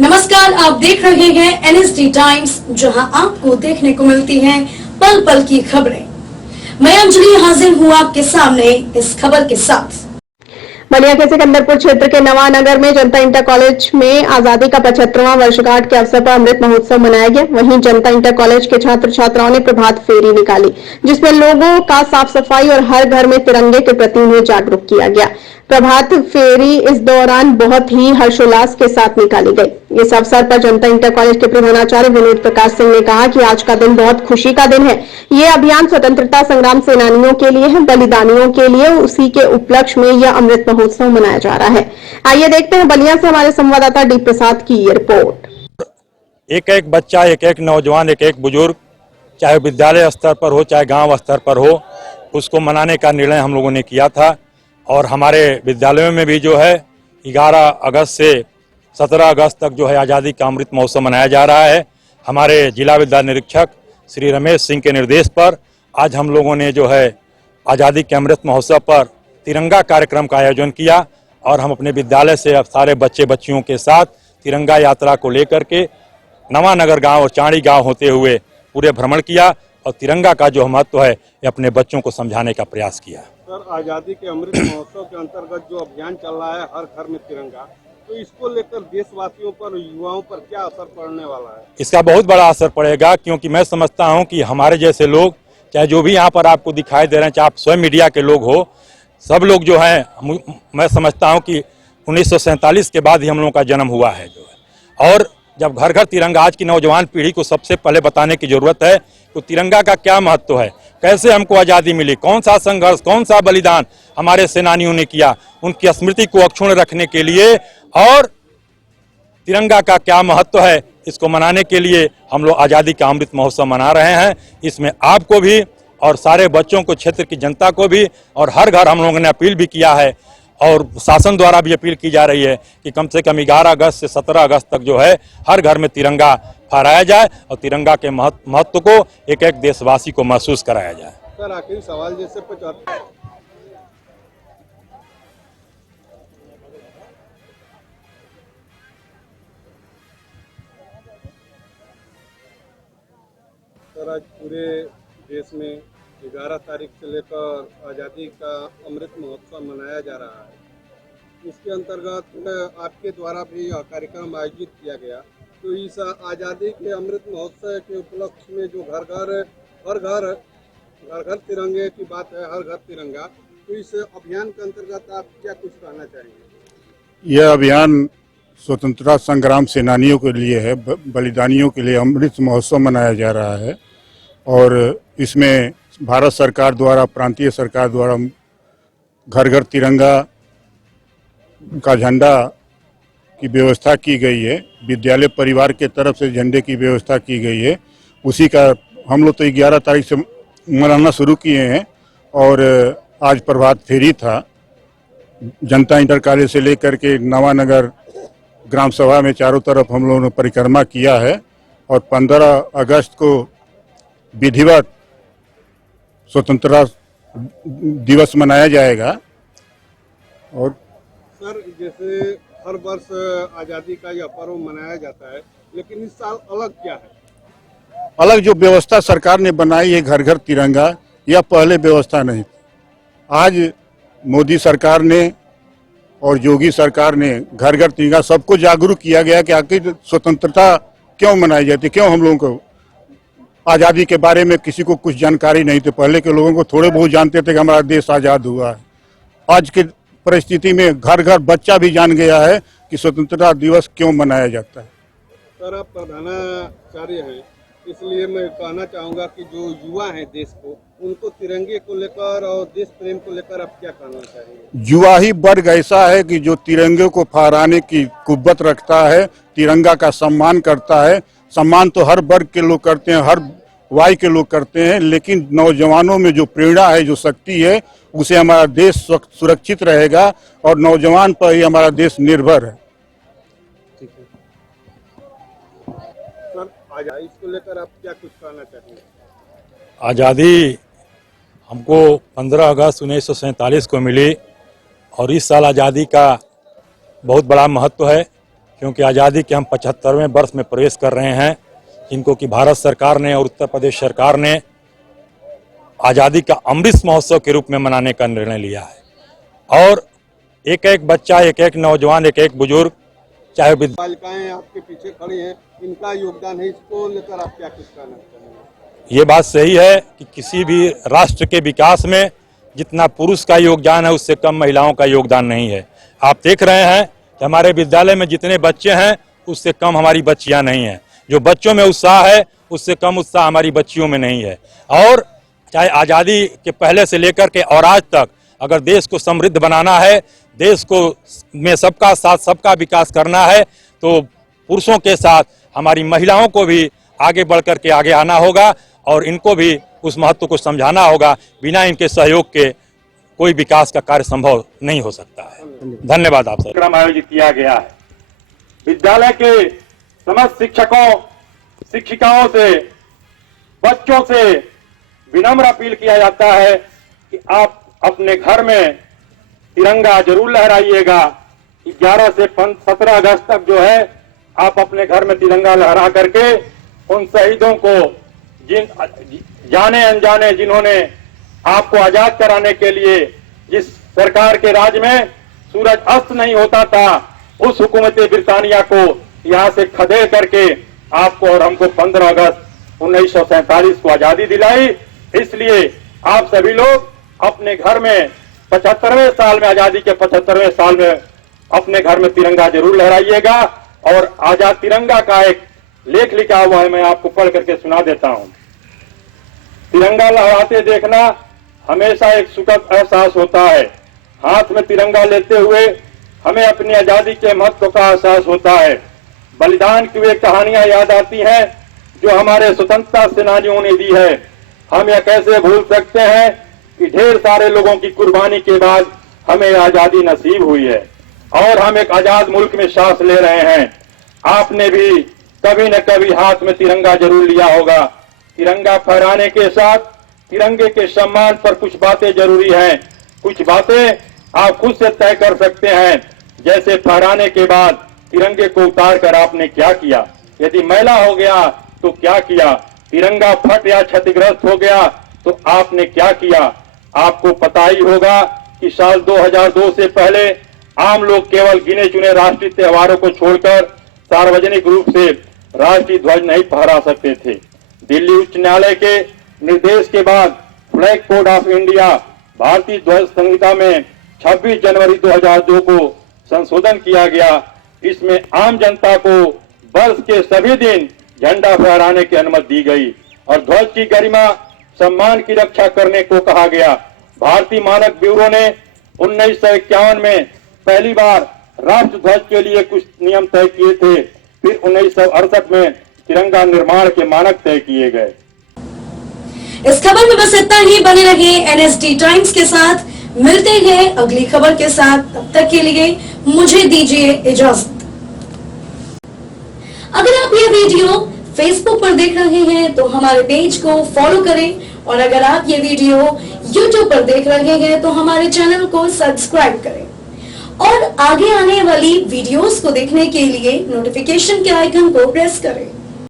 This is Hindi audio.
नमस्कार, आप देख रहे हैं एनएसडी टाइम्स, जहां आपको देखने को मिलती हैं पल पल की खबरें। मैं अंजलि हाजिर हूं आपके सामने इस खबर के साथ। बलिया के सिकंदरपुर क्षेत्र के नवानगर में जनता इंटर कॉलेज में आजादी का 75वां वर्षगांठ के अवसर पर अमृत महोत्सव मनाया गया। वहीं जनता इंटर कॉलेज के छात्र छात्राओं ने प्रभात फेरी निकाली, जिसमें लोगों का साफ सफाई और हर घर में तिरंगे के प्रति उन्हें जागरूक किया गया। प्रभात फेरी इस दौरान बहुत ही हर्षोल्लास के साथ निकाली गई। इस अवसर पर जनता इंटर कॉलेज के प्रधानाचार्य विनोद प्रकाश सिंह ने कहा कि आज का दिन बहुत खुशी का दिन है। ये अभियान स्वतंत्रता संग्राम सेनानियों के लिए है, बलिदानियों के लिए। उसी के उपलक्ष्य में यह अमृत महोत्सव मनाया जा रहा है। आइए देखते हैं बलिया से हमारे संवाददाता डी प्रसाद की ये रिपोर्ट। एक एक बच्चा, एक एक नौजवान, एक एक बुजुर्ग, चाहे विद्यालय स्तर पर हो चाहे गांव स्तर पर हो, उसको मनाने का निर्णय हम लोगों ने किया था। और हमारे विद्यालयों में भी जो है 11 अगस्त से 17 अगस्त तक जो है आज़ादी का अमृत महोत्सव मनाया जा रहा है। हमारे जिला विद्या निरीक्षक श्री रमेश सिंह के निर्देश पर आज हम लोगों ने जो है आज़ादी के अमृत महोत्सव पर तिरंगा कार्यक्रम का आयोजन किया और हम अपने विद्यालय से अब सारे बच्चे बच्चियों के साथ तिरंगा यात्रा को लेकर के नवानगर गांव और चाणी गांव होते हुए पूरे भ्रमण किया और तिरंगा का जो महत्व है ये अपने बच्चों को समझाने का प्रयास किया। सर, आज़ादी के अमृत महोत्सव के अंतर्गत जो अभियान चल रहा है हर घर में तिरंगा, तो इसको लेकर देशवासियों पर, युवाओं पर क्या असर पड़ने वाला है? इसका बहुत बड़ा असर पड़ेगा, क्योंकि मैं समझता हूं कि हमारे जैसे लोग, चाहे जो भी यहाँ पर आपको दिखाई दे रहे हैं, चाहे आप स्वयं मीडिया के लोग हो, सब लोग जो हैं, मैं समझता हूँ कि 1947 के बाद ही हम लोगों का जन्म हुआ है जो है। और जब घर घर तिरंगा, आज की नौजवान पीढ़ी को सबसे पहले बताने की जरूरत है तो तिरंगा का क्या महत्व है, कैसे हमको आज़ादी मिली, कौन सा संघर्ष, कौन सा बलिदान हमारे सेनानियों ने किया, उनकी स्मृति को अक्षुण्ण रखने के लिए, और तिरंगा का क्या महत्व है, इसको मनाने के लिए हम लोग आज़ादी का अमृत महोत्सव मना रहे हैं। इसमें आपको भी और सारे बच्चों को, क्षेत्र की जनता को भी, और हर घर हम लोगों ने अपील भी किया है और शासन द्वारा भी अपील की जा रही है कि कम से कम 11 अगस्त से 17 अगस्त तक जो है हर घर में तिरंगा फहराया जाए और तिरंगा के महत्व को एक एक देशवासी को महसूस कराया जाए। सर, आखिरी सवाल, जैसे सर, आज पूरे देश में 11 तारीख से लेकर आज़ादी का अमृत महोत्सव मनाया जा रहा है। इसके अंतर्गत आपके द्वारा भी यह कार्यक्रम आयोजित किया गया, तो इस आज़ादी के अमृत महोत्सव के उपलक्ष्य में जो हर घर तिरंगे की बात है, हर घर तिरंगा, तो इस अभियान के अंतर्गत आप क्या कुछ कहना चाहेंगे? यह अभियान स्वतंत्रता संग्राम सेनानियों के लिए है, बलिदानियों के लिए अमृत महोत्सव मनाया जा रहा है। और इसमें भारत सरकार द्वारा, प्रांतीय सरकार द्वारा घर घर तिरंगा का झंडा की व्यवस्था की गई है। विद्यालय परिवार के तरफ से झंडे की व्यवस्था की गई है। उसी का हम लोग तो 11 तारीख से मनाना शुरू किए हैं और आज प्रभात फेरी था। जनता इंटर कॉलेज से लेकर के नवानगर ग्राम सभा में चारों तरफ हम लोगों ने परिक्रमा किया है और 15 अगस्त को विधिवत स्वतंत्रता दिवस मनाया जाएगा। और सर, जैसे हर वर्ष आज़ादी का यह पर्व मनाया जाता है, लेकिन इस साल अलग क्या है? अलग जो व्यवस्था सरकार ने बनाई है घर घर तिरंगा, यह पहले व्यवस्था नहीं। आज मोदी सरकार ने और योगी सरकार ने घर घर तिरंगा सबको जागरूक किया गया कि आखिर स्वतंत्रता क्यों मनाई जाती, क्यों हम लोगों को आज़ादी के बारे में किसी को कुछ जानकारी नहीं थी। पहले के लोगों को थोड़े बहुत जानते थे कि हमारा देश आज़ाद हुआ है। आज के परिस्थिति में घर घर बच्चा भी जान गया है कि स्वतंत्रता दिवस क्यों मनाया जाता है। सर, आप प्रधानाचार्य हैं, इसलिए मैं कहना चाहूँगा कि जो युवा हैं देश को, उनको तिरंगे को लेकर और देश प्रेम को लेकर आप क्या कहना चाहेंगे? युवा ही वर्ग ऐसा है कि जो तिरंगे को फहराने की कुव्वत रखता है, तिरंगा का सम्मान करता है। सम्मान तो हर वर्ग के लोग करते हैं, हर वाई के लोग करते हैं, लेकिन नौजवानों में जो प्रेरणा है, जो शक्ति है, उसे हमारा देश सुरक्षित रहेगा और नौजवान पर ही हमारा देश निर्भर है। ठीक है सर, आज़ादी को लेकर आप क्या कुछ कहना चाहेंगे? आज़ादी हमको 15 अगस्त 1947 को मिली और इस साल आज़ादी का बहुत बड़ा महत्व है क्योंकि आज़ादी के हम 75वें वर्ष में प्रवेश कर रहे हैं, जिनको कि भारत सरकार ने और उत्तर प्रदेश सरकार ने आज़ादी का अमृत महोत्सव के रूप में मनाने का निर्णय लिया है। और एक एक बच्चा, एक एक नौजवान, एक एक बुजुर्ग, चाहे बालिकाएं आपके पीछे खड़ी हैं, इनका योगदान है, इसको लेकर आप क्या कुछ कहना चाहेंगे? ये बात सही है कि किसी भी राष्ट्र के विकास में जितना पुरुष का योगदान है उससे कम महिलाओं का योगदान नहीं है। आप देख रहे हैं कि हमारे विद्यालय में जितने बच्चे हैं उससे कम हमारी बच्चियां नहीं हैं। जो बच्चों में उत्साह है उससे कम उत्साह हमारी बच्चियों में नहीं है। और चाहे आज़ादी के पहले से लेकर के और आज तक अगर देश को समृद्ध बनाना है, देश को में सबका साथ सबका विकास करना है, तो पुरुषों के साथ हमारी महिलाओं को भी आगे बढ़ कर के आगे आना होगा और इनको भी उस महत्व को समझाना होगा। बिना इनके सहयोग के कोई विकास का कार्य संभव नहीं हो सकता है। धन्यवाद आप सब। कार्यक्रम आयोजित किया गया है। विद्यालय के समस्त शिक्षकों, शिक्षिकाओं से, बच्चों से विनम्र अपील किया जाता है कि आप अपने घर में तिरंगा जरूर लहराइएगा। 11 से 17 अगस्त तक जो है आप अपने घर में तिरंगा लहरा करके उन शहीदों को, जिन जाने अनजाने जिन्होंने आपको आजाद कराने के लिए, जिस सरकार के राज में सूरज अस्त नहीं होता था, उस हुकूमत ब्रिटानिया को यहाँ से खदेड़ करके आपको और हमको 15 अगस्त 1947 को आजादी दिलाई। इसलिए आप सभी लोग अपने घर में 75वें साल में, आजादी के 75वें साल में अपने घर में तिरंगा जरूर लहराइएगा। और आजाद तिरंगा का एक लेख लिखा हुआ है, मैं आपको पढ़ करके सुना देता हूं। तिरंगा लहराते देखना हमेशा एक सुखद एहसास होता है। हाथ में तिरंगा लेते हुए हमें अपनी आजादी के महत्व का एहसास होता है। बलिदान की वे कहानियां याद आती हैं जो हमारे स्वतंत्रता सेनानियों ने दी है। हम यह कैसे भूल सकते हैं कि ढेर सारे लोगों की कुर्बानी के बाद हमें आजादी नसीब हुई है और हम एक आजाद मुल्क में सांस ले रहे हैं। आपने भी कभी न कभी हाथ में तिरंगा जरूर लिया होगा। तिरंगा फहराने के साथ तिरंगे के सम्मान पर कुछ बातें जरूरी हैं। कुछ बातें आप खुद से तय कर सकते हैं, जैसे फहराने के बाद तिरंगे को उतार कर आपने क्या किया, यदि मैला हो गया तो क्या किया, तिरंगा फट या क्षतिग्रस्त हो गया तो आपने क्या किया। आपको पता ही होगा कि साल 2002 से पहले आम लोग केवल गिने चुने राष्ट्रीय त्योहारों को छोड़कर सार्वजनिक रूप से राष्ट्रीय ध्वज नहीं फहरा सकते थे। दिल्ली उच्च न्यायालय के निर्देश के बाद फ्लैग कोड ऑफ इंडिया भारतीय ध्वज संहिता में 26 जनवरी 2002 को संशोधन किया गया। इसमें आम जनता को वर्ष के सभी दिन झंडा फहराने की अनुमति दी गई और ध्वज की गरिमा सम्मान की रक्षा करने को कहा गया। भारतीय मानक ब्यूरो ने 1951 में पहली बार राष्ट्र ध्वज के लिए कुछ नियम तय किए थे। फिर 1968 में तिरंगा निर्माण के मानक तय किए गए। इस खबर में बस इतना ही। बने रहिए एनएसडी टाइम्स के साथ। मिलते हैं अगली खबर के साथ। तब तक के लिए मुझे दीजिए इजाजत। अगर आप ये वीडियो फेसबुक पर देख रहे हैं तो हमारे पेज को फॉलो करें और अगर आप ये वीडियो यूट्यूब पर देख रहे हैं तो हमारे चैनल को सब्सक्राइब करें और आगे आने वाली वीडियोस को देखने के लिए नोटिफिकेशन के आइकन को प्रेस करें।